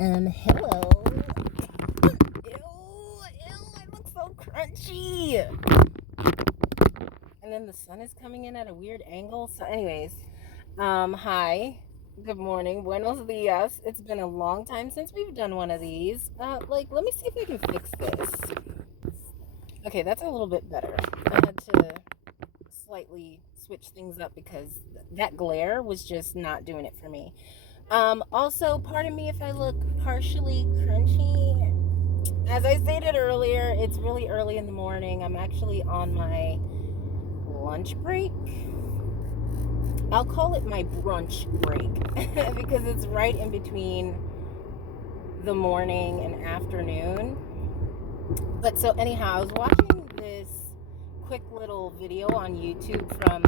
Hello. Ew, I look so crunchy. And then the sun is coming in at a weird angle. So, anyways, hi. Good morning. Buenos dias. It's been a long time since we've done one of these. Let me see if I can fix this. Okay, that's a little bit better. I had to slightly switch things up because that glare was just not doing it for me. Also, pardon me if I look partially crunchy. As I stated earlier, it's really early in the morning. I'm actually on my lunch break. I'll call it my brunch break because it's right in between the morning and afternoon. But so anyhow, I was watching this quick little video on YouTube from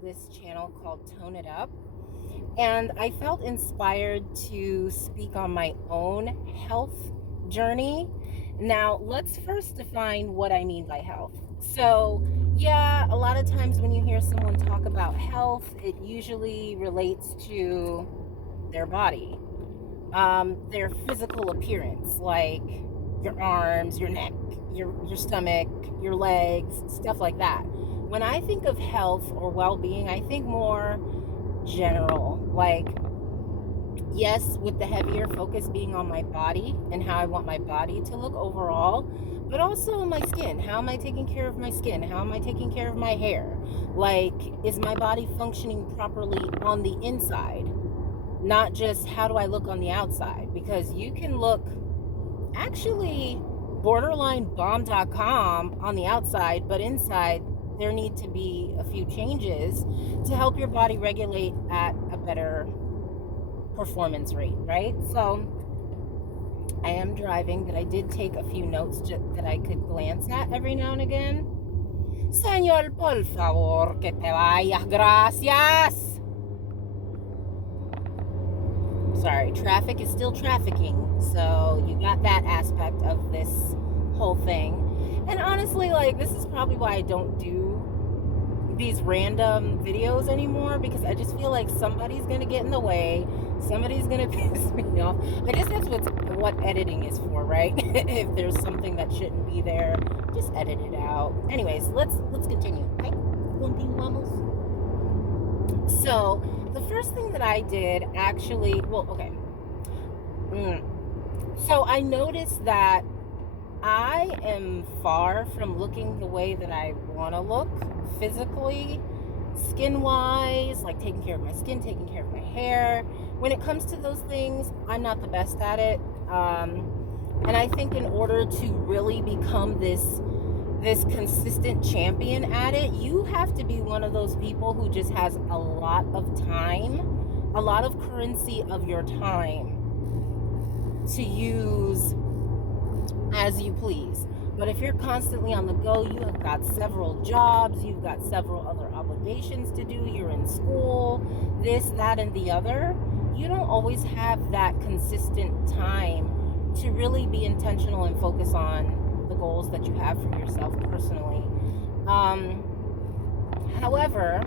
this channel called Tone It Up. And I felt inspired to speak on my own health journey. Now, let's first define what I mean by health. So, yeah, a lot of times when you hear someone talk about health, it usually relates to their body, their physical appearance, like your arms, your neck, your stomach, your legs, stuff like that. When I think of health or well-being, I think more general, like, yes, with the heavier focus being on my body and how I want my body to look overall, but also my skin. How am I taking care of my skin? How am I taking care of my hair? Like, is my body functioning properly on the inside? Not just how do I look on the outside? Because you can look actually borderline bomb.com on the outside, but inside there need to be a few changes to help your body regulate at a better performance rate, right? So I am driving, but I did take a few notes that I could glance at every now and again. Señor, por favor, que te vayas. Gracias. Sorry, traffic is still trafficking, so you got that aspect of this whole thing. And honestly, like, this is probably why I don't do these random videos anymore, because I just feel like somebody's gonna get in the way, somebody's gonna piss me off. I guess that's what editing is for, right? If there's something that shouldn't be there, just edit it out. Anyways, let's continue. Right? Continuamos. So the first thing that I did actually, so I noticed that I am far from looking the way that I want to look physically, skin-wise, like taking care of my skin, taking care of my hair. When it comes to those things, I'm not the best at it. And I think in order to really become this consistent champion at it, you have to be one of those people who just has a lot of time, a lot of currency of your time to use as you please. But if you're constantly on the go, you have got several jobs, you've got several other obligations to do, you're in school, this, that, and the other, you don't always have that consistent time to really be intentional and focus on the goals that you have for yourself personally. However,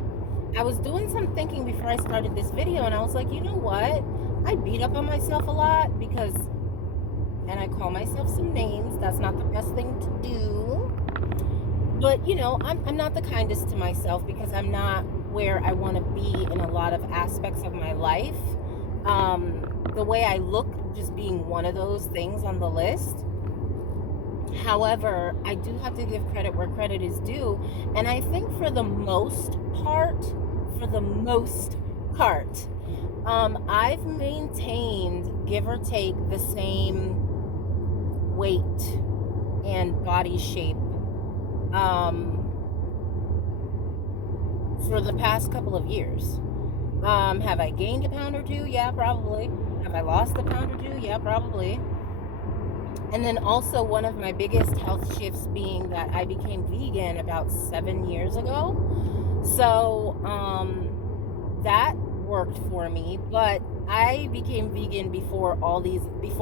I was doing some thinking before I started this video, and I was like, you know what? I beat up on myself a lot because, and I call myself some names, that's not the best thing to do. But, you know, I'm not the kindest to myself because I'm not where I want to be in a lot of aspects of my life. The way I look just being one of those things on the list. However, I do have to give credit where credit is due. And I think for the most part, I've maintained, give or take, the same weight and body shape for the past couple of years. Have I gained a pound or two? Yeah, probably. Have I lost a pound or two? Yeah, probably. And then also one of my biggest health shifts being that I became vegan about 7 years ago. So that worked for me, but I became vegan before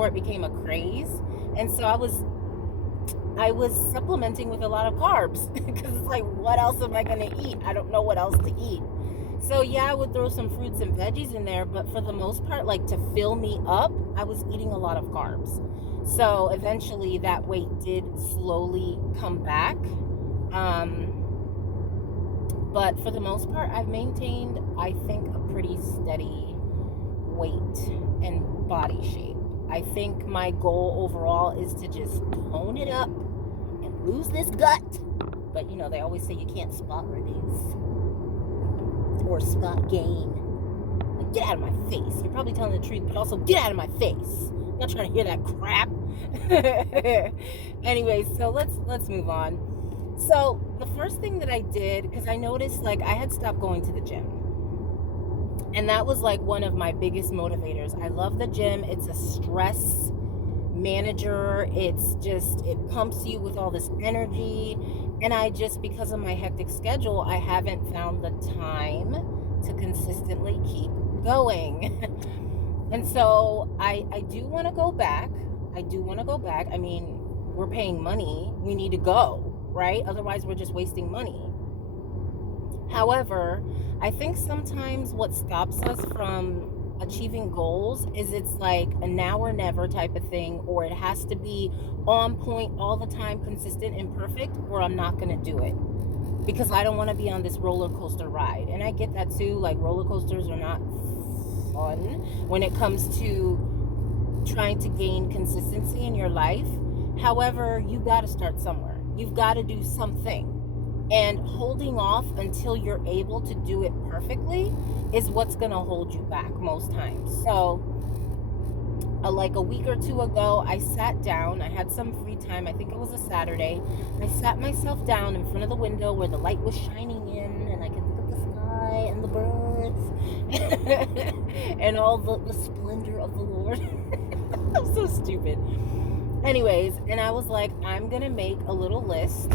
it became a craze. And so I was supplementing with a lot of carbs because it's like, what else am I going to eat? I don't know what else to eat. So yeah, I would throw some fruits and veggies in there, but for the most part, like to fill me up, I was eating a lot of carbs. So eventually that weight did slowly come back. But for the most part, I've maintained, I think, a pretty steady weight and body shape. I think my goal overall is to just tone it up and lose this gut. But you know, they always say you can't spot reduce or spot gain. Like, get out of my face. You're probably telling the truth, but also get out of my face. I'm not trying to hear that crap. Anyways, so let's move on. So the first thing that I did, because I noticed like I had stopped going to the gym, and that was like one of my biggest motivators. I love the gym. It's a stress manager. It's just, it pumps you with all this energy. And I just, because of my hectic schedule, I haven't found the time to consistently keep going. And so I do want to go back. I mean, we're paying money. We need to go, right? Otherwise, we're just wasting money. However, I think sometimes what stops us from achieving goals is it's like a now or never type of thing, or it has to be on point all the time, consistent and perfect, or I'm not going to do it because I don't want to be on this roller coaster ride. And I get that too. Like, roller coasters are not fun when it comes to trying to gain consistency in your life. However, you got to start somewhere. You've got to do something. And holding off until you're able to do it perfectly is what's going to hold you back most times. So, like a week or two ago, I sat down. I had some free time. I think it was a Saturday. I sat myself down in front of the window where the light was shining in, and I could look at the sky and the birds and all the splendor of the Lord. I'm so stupid. Anyways, and I was like, I'm going to make a little list.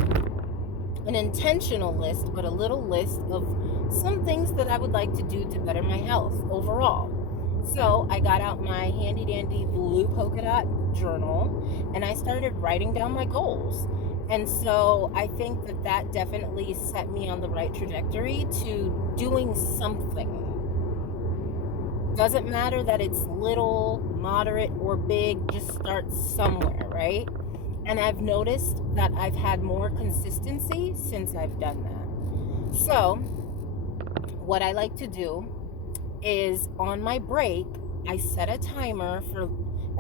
An intentional list, but a little list of some things that I would like to do to better my health overall. So I got out my handy dandy blue polka dot journal and I started writing down my goals. And so I think that definitely set me on the right trajectory to doing something. Doesn't matter that it's little, moderate, or big, just start somewhere, right? And I've noticed that I've had more consistency since I've done that. So what I like to do is on my break, I set a timer for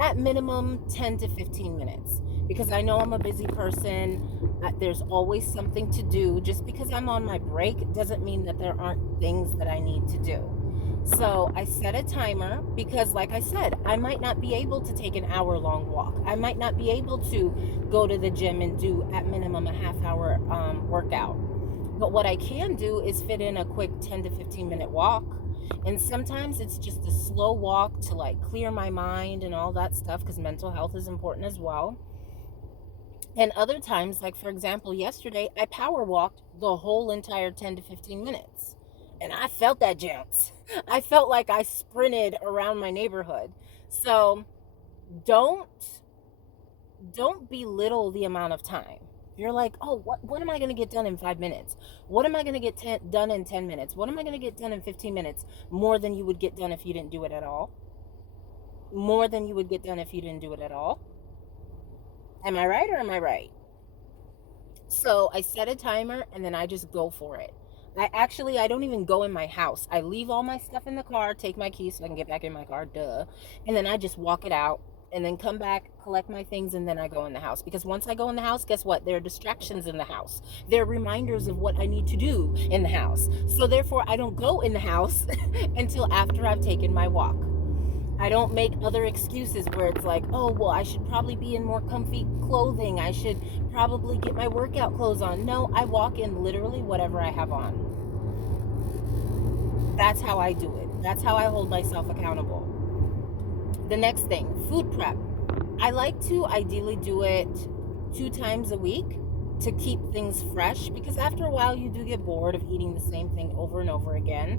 at minimum 10 to 15 minutes because I know I'm a busy person. There's always something to do. Just because I'm on my break doesn't mean that there aren't things that I need to do. So I set a timer because, like I said, I might not be able to take an hour-long walk. I might not be able to go to the gym and do at minimum a half-hour workout. But what I can do is fit in a quick 10 to 15-minute walk. And sometimes it's just a slow walk to like clear my mind and all that stuff because mental health is important as well. And other times, like for example, yesterday, I power walked the whole entire 10 to 15 minutes. And I felt that jounce. I felt like I sprinted around my neighborhood. So don't belittle the amount of time. You're like, oh, what am I going to get done in 5 minutes? What am I going to get done in 10 minutes? What am I going to get done in 15 minutes? More than you would get done if you didn't do it at all. More than you would get done if you didn't do it at all. Am I right or am I right? So I set a timer and then I just go for it. I don't even go in my house. I leave all my stuff in the car, take my keys so I can get back in my car, and then I just walk it out and then come back, collect my things, and then I go in the house. Because once I go in the house, guess what? There are distractions in the house. There are reminders of what I need to do in the house. So therefore, I don't go in the house until after I've taken my walk. I don't make other excuses where it's like, oh, well, I should probably be in more comfy clothing. I should probably get my workout clothes on. No, I walk in literally whatever I have on. That's how I do it. That's how I hold myself accountable. The next thing, food prep. I like to ideally do it 2 times a week to keep things fresh because after a while you do get bored of eating the same thing over and over again.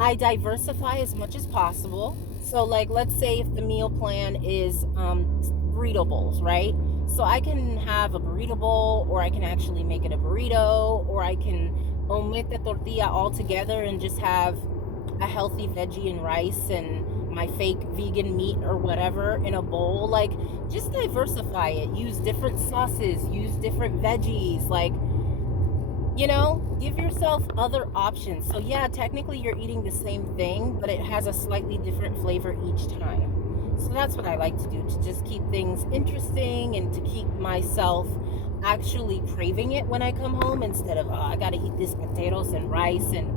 I diversify as much as possible. So like, let's say if the meal plan is burrito bowls, right? So I can have a burrito bowl, or I can actually make it a burrito, or I can omit the tortilla altogether and just have a healthy veggie and rice and my fake vegan meat or whatever in a bowl. Like, just diversify it. Use different sauces, use different veggies. Like, give yourself other options. So yeah, technically you're eating the same thing, but it has a slightly different flavor each time. So that's what I like to do, to just keep things interesting and to keep myself actually craving it when I come home, instead of, oh, I gotta eat this potatoes and rice and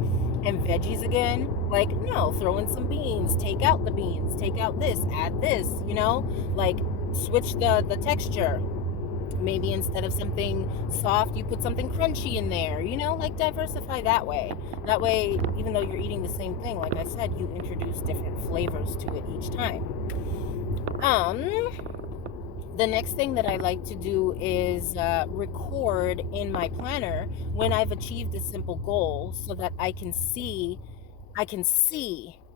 veggies again. Like, no, throw in some beans, take out the beans, take out this, add this, like switch the texture. Maybe instead of something soft, you put something crunchy in there, like diversify that way. That way, even though you're eating the same thing, like I said, you introduce different flavors to it each time. The next thing that I like to do is record in my planner when I've achieved a simple goal, so that I can see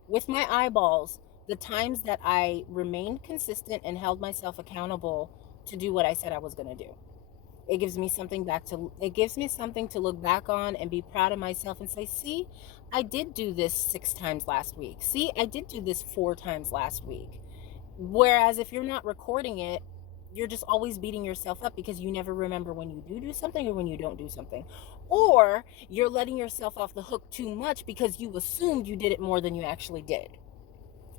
with my eyeballs the times that I remained consistent and held myself accountable to do what I said I was going to do. It gives me something to look back on and be proud of myself and say, see, I did do this 6 times last week. See, I did do this 4 times last week. Whereas if you're not recording it, you're just always beating yourself up because you never remember when you do something or when you don't do something. Or you're letting yourself off the hook too much because you assumed you did it more than you actually did.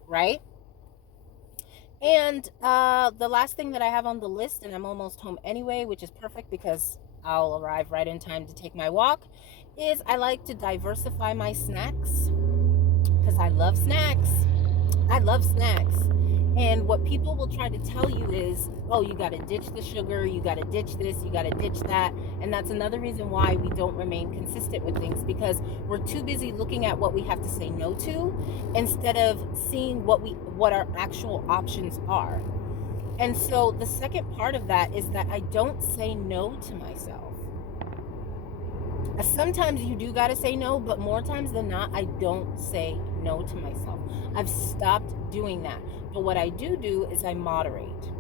Right? And the last thing that I have on the list, and I'm almost home anyway, which is perfect because I'll arrive right in time to take my walk, is I like to diversify my snacks because I love snacks. I love snacks. And what people will try to tell you is, oh, you got to ditch the sugar, you got to ditch this, you got to ditch that. And that's another reason why we don't remain consistent with things, because we're too busy looking at what we have to say no to instead of seeing what our actual options are. And so the second part of that is that I don't say no to myself. Sometimes you do got to say no, but more times than not, I don't say no to myself. I've stopped doing that. But what I do is I moderate.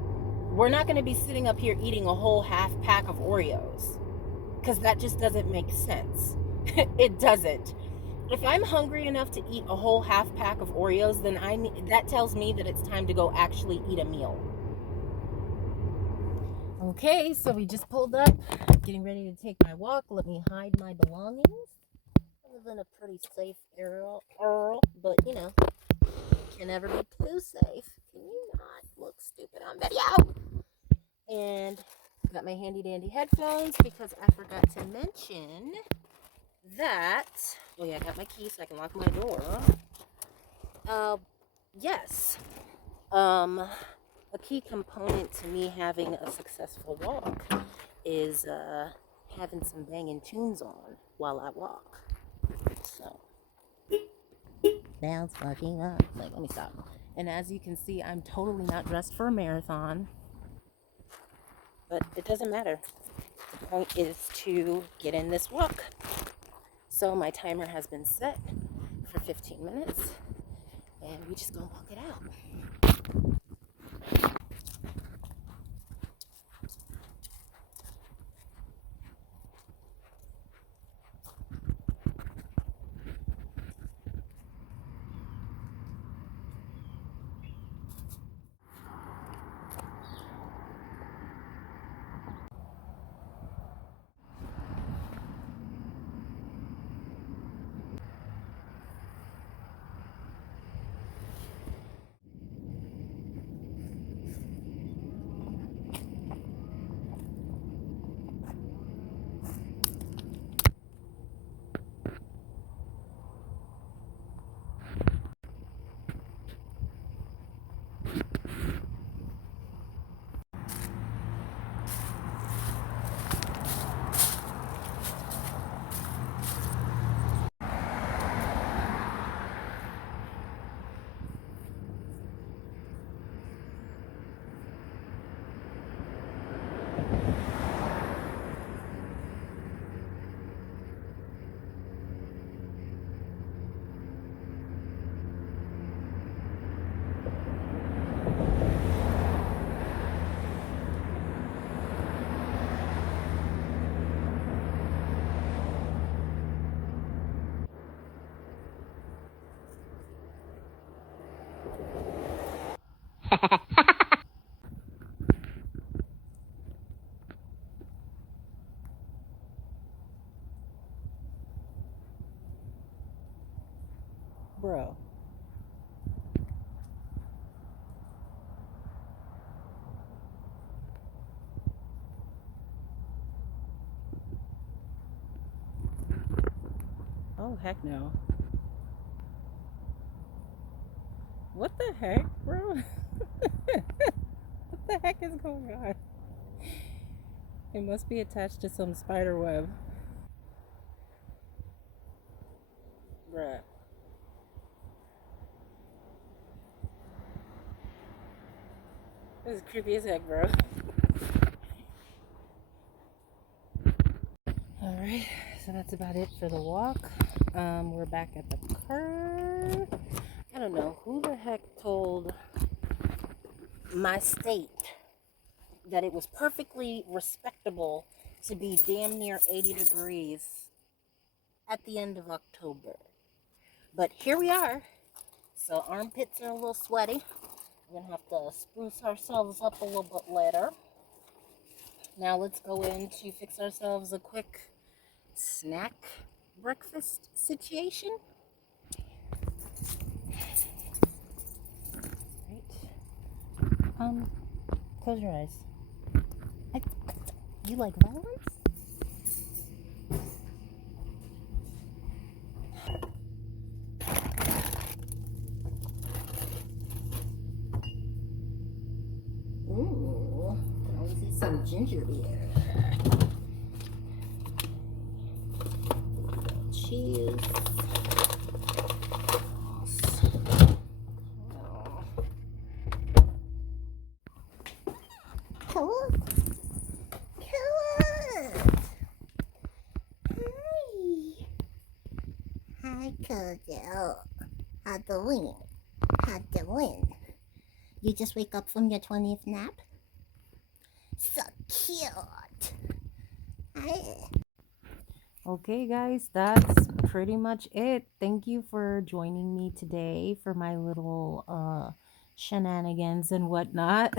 We're not going to be sitting up here eating a whole half pack of Oreos, because that just doesn't make sense. It doesn't. If I'm hungry enough to eat a whole half pack of Oreos, then that tells me that it's time to go actually eat a meal. Okay, so we just pulled up, getting ready to take my walk. Let me hide my belongings. I live in a pretty safe area, but can never be too safe. Can you not look stupid on video? And got my handy dandy headphones because I forgot to mention that. Oh yeah, I got my key so I can lock my door. Yes. A key component to me having a successful walk is having some banging tunes on while I walk. So now it's fucking up. Like, let me stop. And as you can see, I'm totally not dressed for a marathon, but it doesn't matter. The point is to get in this walk. So my timer has been set for 15 minutes, and we just gonna walk it out. Oh, heck no. What the heck, bro? What the heck is going on? It must be attached to some spider web. Bruh. This is creepy as heck, bro. Alright, so that's about it for the walk. We're back at the car. I don't know who the heck told my state that it was perfectly respectable to be damn near 80 degrees at the end of October. But here we are. So armpits are a little sweaty. We're gonna have to spruce ourselves up a little bit later. Now let's go in to fix ourselves a quick snack breakfast situation. Right. Close your eyes. You like violence? Ooh, can always see some ginger beer. Cheese. Hello? Hello. Hi, Kojo. How doing? How doing? You just wake up from your 20th nap? So cute. Hi. Okay, guys, that's pretty much it. Thank you for joining me today for my little shenanigans and whatnot.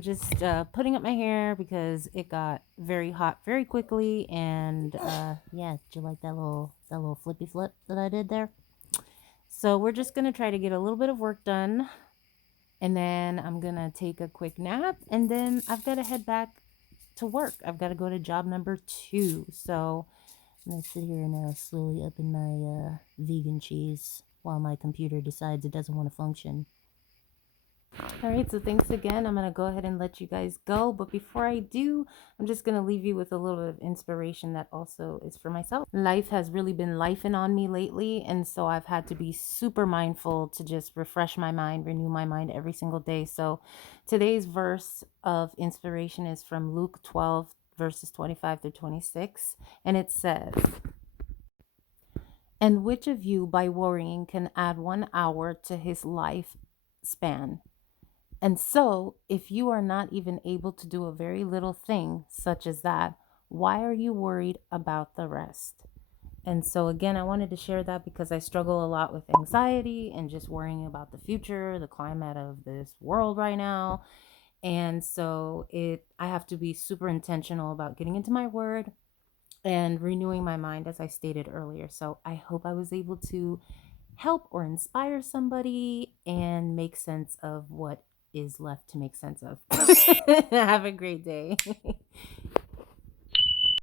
Just putting up my hair because it got very hot very quickly, and yeah, did you like that little flippy flip that I did there? So we're just gonna try to get a little bit of work done, and then I'm gonna take a quick nap, and then I've got to head back to work. I've got to go to job number 2. So I'm gonna sit here and slowly open my vegan cheese while my computer decides it doesn't want to function. All right, so thanks again. I'm going to go ahead and let you guys go. But before I do, I'm just going to leave you with a little bit of inspiration that also is for myself. Life has really been lifing on me lately. And so I've had to be super mindful to just refresh my mind, renew my mind every single day. So today's verse of inspiration is from Luke 12, verses 25 through 26. And it says, "And which of you by worrying can add 1 hour to his life span? And so, if you are not even able to do a very little thing such as that, why are you worried about the rest?" And so, again, I wanted to share that because I struggle a lot with anxiety and just worrying about the future, the climate of this world right now. And so, I have to be super intentional about getting into my word and renewing my mind, as I stated earlier. So, I hope I was able to help or inspire somebody and make sense of what is left to make sense of. Have a great day.